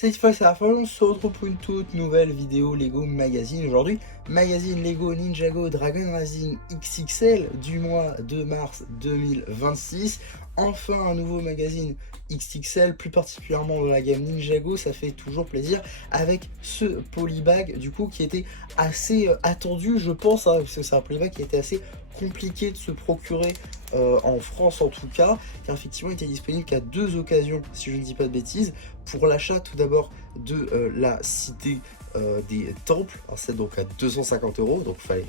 Cette fois c'est la fin, on se retrouve pour une toute nouvelle vidéo Lego Magazine. Aujourd'hui, magazine Lego Ninjago Dragon Racing XXL du mois de mars 2026. Enfin un nouveau magazine XXL, plus particulièrement dans la gamme Ninjago, ça fait toujours plaisir, avec ce polybag du coup qui était assez attendu je pense, hein, parce que c'est un polybag qui était assez compliqué de se procurer en France en tout cas, car effectivement il était disponible qu'à deux occasions si je ne dis pas de bêtises. Pour l'achat tout d'abord de la cité des temples, alors c'est donc à 250 €, donc il fallait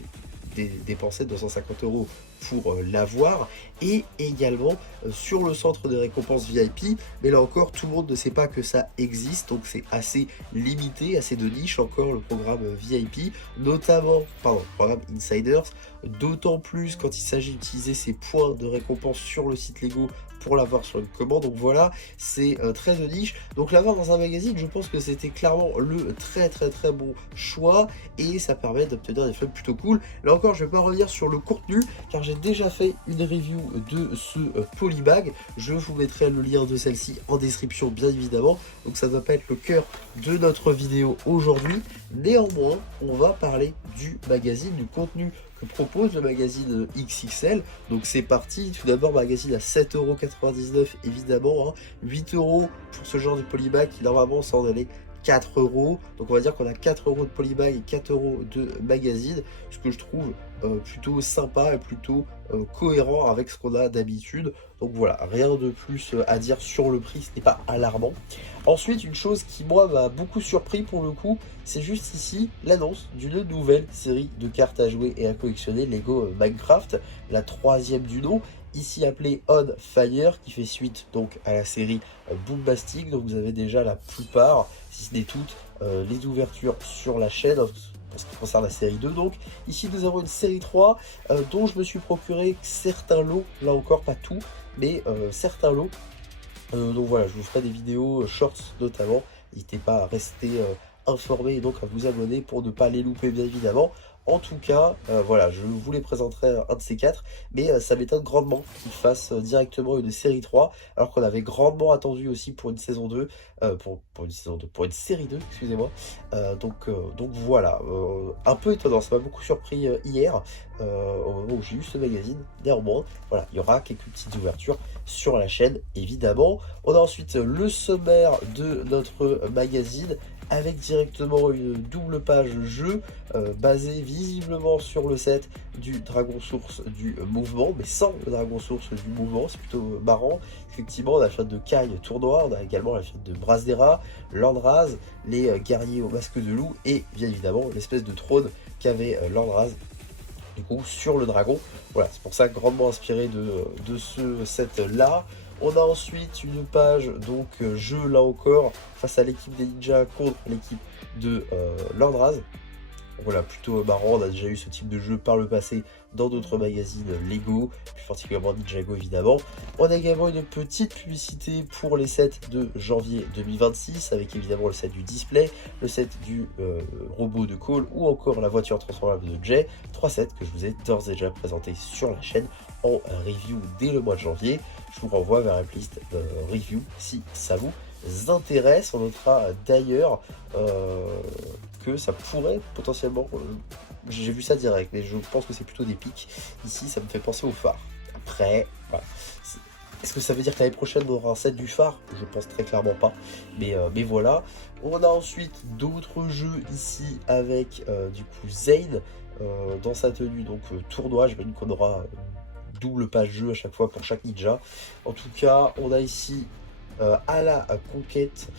dépenser 250 € pour l'avoir, et également sur le centre des récompenses VIP, mais là encore tout le monde ne sait pas que ça existe, donc c'est assez limité, assez de niche encore le programme VIP, notamment, pardon, le programme Insiders, d'autant plus quand il s'agit d'utiliser ces points de récompense sur le site Lego pour l'avoir sur une commande. Donc voilà, c'est très de niche, donc l'avoir dans un magazine, je pense que c'était clairement le très bon choix, et ça permet d'obtenir des flammes plutôt cool. Là encore, je vais pas revenir sur le contenu car j'ai déjà fait une review de ce polybag, je vous mettrai le lien de celle-ci en description bien évidemment, donc ça ne doit pas être le cœur de notre vidéo aujourd'hui. Néanmoins, on va parler du magazine, du contenu que propose le magazine XXL. Donc c'est parti, tout d'abord magazine à 7,99 € évidemment, hein, 8 € pour ce genre de polybag qui normalement s'en allait 4 €, donc on va dire qu'on a 4 € de polybag et 4 € de magazine, ce que je trouve plutôt sympa et plutôt cohérent avec ce qu'on a d'habitude. Donc voilà, rien de plus à dire sur le prix, ce n'est pas alarmant. Ensuite, une chose qui moi m'a beaucoup surpris pour le coup, c'est juste ici l'annonce d'une nouvelle série de cartes à jouer et à collectionner Lego Minecraft, la troisième du nom, ici appelée On Fire, qui fait suite donc à la série Boombastic. Donc vous avez déjà la plupart, si ce n'est toutes, les ouvertures sur la chaîne en ce qui concerne la série 2. Donc ici nous avons une série 3 dont je me suis procuré certains lots, là encore pas tout, mais certains lots. Donc voilà, je vous ferai des vidéos shorts notamment, n'hésitez pas à rester informé et donc à vous abonner pour ne pas les louper bien évidemment. En tout cas, voilà, je vous les présenterai un de ces quatre, mais ça m'étonne grandement qu'ils fassent directement une série 3, alors qu'on avait grandement attendu aussi pour une saison 2, pour une saison 2, pour une série 2, excusez-moi. Donc voilà, un peu étonnant, ça m'a beaucoup surpris hier, au moment où j'ai eu ce magazine. Néanmoins, voilà, il y aura quelques petites ouvertures sur la chaîne, évidemment. On a ensuite le sommaire de notre magazine, avec directement une double page jeu basée visiblement sur le set du Dragon Source du mouvement, mais sans le Dragon Source du mouvement, c'est plutôt marrant. Effectivement, on a la fiole de Kai tournoi, on a également la fiole de Brasdera, Landraz, les guerriers au masque de loup, et bien évidemment l'espèce de trône qu'avait Landraz du coup sur le dragon. Voilà, c'est pour ça grandement inspiré de ce set là. On a ensuite une page donc jeu là encore face à l'équipe des ninjas contre l'équipe de Landraz. Voilà, plutôt marrant, on a déjà eu ce type de jeu par le passé dans d'autres magazines Lego, plus particulièrement Ninjago évidemment. On a également une petite publicité pour les sets de janvier 2026, avec évidemment le set du display, le set du robot de Cole ou encore la voiture transformable de Jay. Trois sets que je vous ai d'ores et déjà présentés sur la chaîne en review dès le mois de janvier. Je vous renvoie vers la playlist review si ça vous intéresse. On notera d'ailleurs que ça pourrait potentiellement, j'ai vu ça direct, mais je pense que c'est plutôt des pics. Ici, ça me fait penser au phare. Après, voilà. Est-ce que ça veut dire que l'année prochaine on aura un set du phare? Je pense très clairement pas, mais voilà. On a ensuite d'autres jeux ici avec du coup Zane dans sa tenue donc tournoi. J'imagine qu'on aura double page jeu à chaque fois pour chaque ninja. En tout cas, on a ici à la conquête.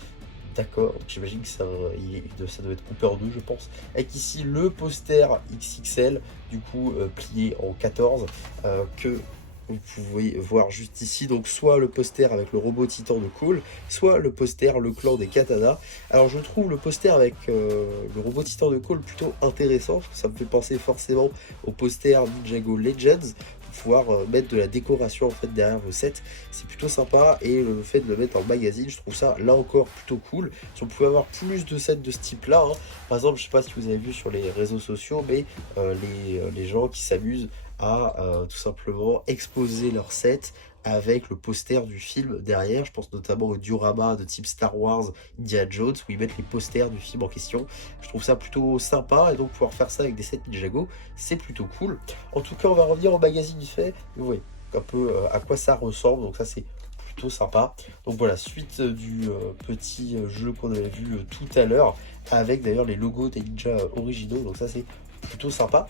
D'accord, j'imagine que ça doit être coupé en deux, je pense. Avec ici le poster XXL, du coup plié en 14, que vous pouvez voir juste ici. Donc soit le poster avec le robot titan de Cole, soit le poster le clan des katanas. Alors je trouve le poster avec le robot titan de Cole plutôt intéressant, parce que ça me fait penser forcément au poster Ninjago Legends. Pouvoir mettre de la décoration en fait derrière vos sets, c'est plutôt sympa, et le fait de le mettre en magazine, je trouve ça là encore plutôt cool. Si on pouvait avoir plus de sets de ce type là, hein. Par exemple, je sais pas si vous avez vu sur les réseaux sociaux, mais les gens qui s'amusent à tout simplement exposer leurs sets avec le poster du film derrière. Je pense notamment au diorama de type Star Wars, Indiana Jones, où ils mettent les posters du film en question. Je trouve ça plutôt sympa, et donc pouvoir faire ça avec des sets Ninjago, c'est plutôt cool. En tout cas, on va revenir au magazine du fait. Vous voyez un peu à quoi ça ressemble, donc ça c'est plutôt sympa. Donc voilà, suite du petit jeu qu'on avait vu tout à l'heure, avec d'ailleurs les logos des ninjas originaux, donc ça c'est plutôt sympa.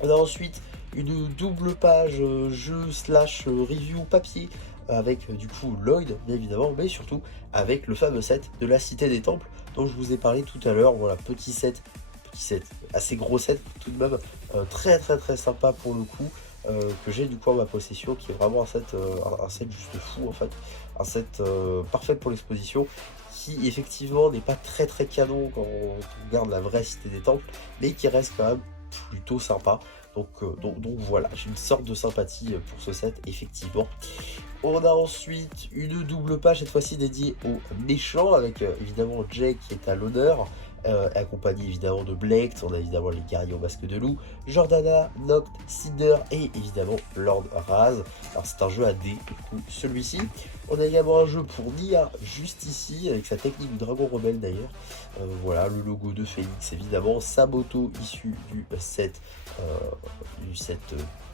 On a ensuite une double page jeu slash review papier avec du coup Lloyd bien évidemment, mais surtout avec le fameux set de la Cité des Temples dont je vous ai parlé tout à l'heure. Voilà, petit set, assez gros set tout de même, très sympa pour le coup, que j'ai du coup en ma possession, qui est vraiment un set juste fou en fait, un set parfait pour l'exposition, qui effectivement n'est pas très canon quand on regarde la vraie Cité des Temples, mais qui reste quand même plutôt sympa. Donc voilà, j'ai une sorte de sympathie pour ce set, effectivement. On a ensuite une double page, cette fois-ci dédiée aux méchants, avec évidemment Jay qui est à l'honneur, accompagné évidemment de Blake. On a évidemment les guerriers au masque de loup, Jordana, Noct, Cinder et évidemment Lord Raz. Alors c'est un jeu à dés, du coup, celui-ci. On a également un jeu pour Nia, juste ici, avec sa technique du dragon rebelle d'ailleurs. Voilà, le logo de Phoenix, évidemment, sa moto issue du set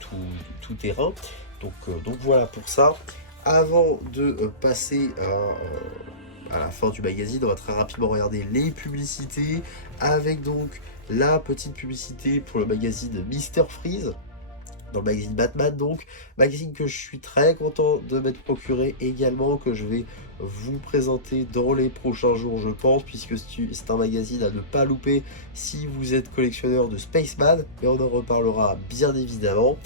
tout terrain. Donc voilà pour ça. Avant de passer à la fin du magazine, on va très rapidement regarder les publicités, avec donc la petite publicité pour le magazine Mister Freeze, dans le magazine Batman, donc magazine que je suis très content de m'être procuré également, que je vais vous présenter dans les prochains jours je pense, puisque c'est un magazine à ne pas louper si vous êtes collectionneur de Spaceman, mais on en reparlera bien évidemment.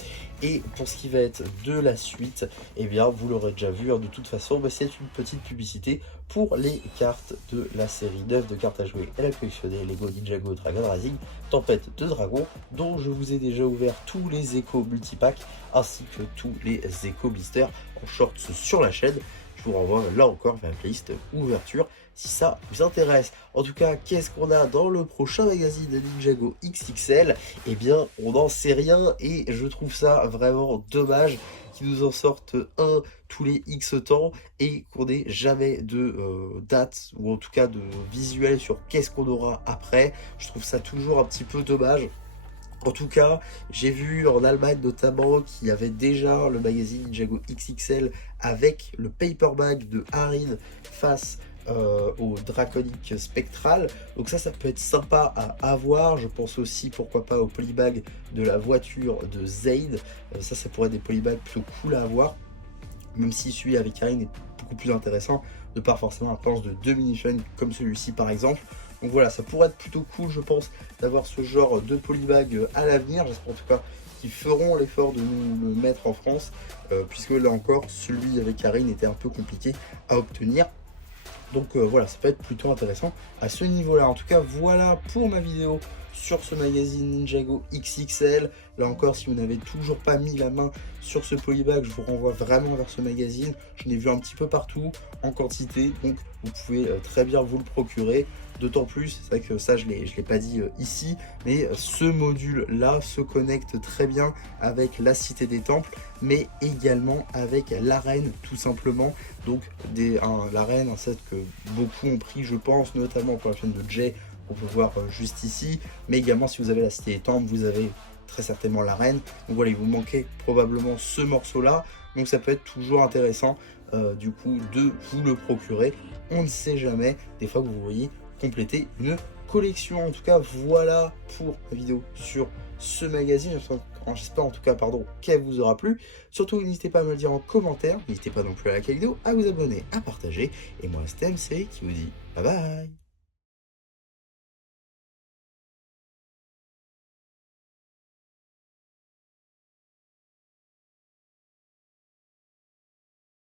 Et pour ce qui va être de la suite, eh bien vous l'aurez déjà vu, hein, de toute façon, mais c'est une petite publicité pour les cartes de la série 9 de cartes à jouer et à collectionner, Lego Ninjago Dragon Rising Tempête de Dragon, dont je vous ai déjà ouvert tous les échos multipacks ainsi que tous les échos blisters en shorts sur la chaîne. Je vous renvoie là encore vers la playlist ouverture si ça vous intéresse. En tout cas, qu'est-ce qu'on a dans le prochain magazine de Ninjago XXL? Eh bien, on n'en sait rien, et je trouve ça vraiment dommage qu'ils nous en sortent un tous les X temps et qu'on n'ait jamais de date, ou en tout cas de visuel sur qu'est-ce qu'on aura après. Je trouve ça toujours un petit peu dommage. En tout cas, j'ai vu en Allemagne notamment qu'il y avait déjà le magazine Ninjago XXL avec le paperback de Harin face au Draconic Spectral. Donc ça peut être sympa à avoir. Je pense aussi, pourquoi pas, au polybag de la voiture de Zayd. Ça pourrait être des polybags plutôt cool à avoir, même si celui avec Harin est beaucoup plus intéressant, de par forcément un pince de 2 mini-chaînes comme celui-ci par exemple. Donc voilà, ça pourrait être plutôt cool, je pense, d'avoir ce genre de polybag à l'avenir. J'espère en tout cas qu'ils feront l'effort de nous le mettre en France, puisque là encore, celui avec Harin était un peu compliqué à obtenir. Donc voilà, ça peut être plutôt intéressant à ce niveau-là. En tout cas, voilà pour ma vidéo sur ce magazine Ninjago XXL. Là encore, si vous n'avez toujours pas mis la main sur ce polybag, je vous renvoie vraiment vers ce magazine. Je l'ai vu un petit peu partout en quantité, donc vous pouvez très bien vous le procurer. D'autant plus, c'est vrai que ça je l'ai pas dit ici, mais ce module là se connecte très bien avec la Cité des Temples, mais également avec l'arène tout simplement. Donc l'arène, un set que beaucoup ont pris je pense, notamment pour la chaîne de Jay, on peut voir juste ici, mais également si vous avez la Cité des Temples, vous avez très certainement l'arène. Donc voilà, il vous manquait probablement ce morceau là, donc ça peut être toujours intéressant du coup de vous le procurer. On ne sait jamais, des fois que vous voyez compléter une collection. En tout cas, voilà pour la vidéo sur ce magazine. J'espère en tout cas qu'elle vous aura plu. Surtout, n'hésitez pas à me le dire en commentaire. N'hésitez pas non plus à liker la vidéo, à vous abonner, à partager. Et moi, c'était MC qui vous dit bye bye.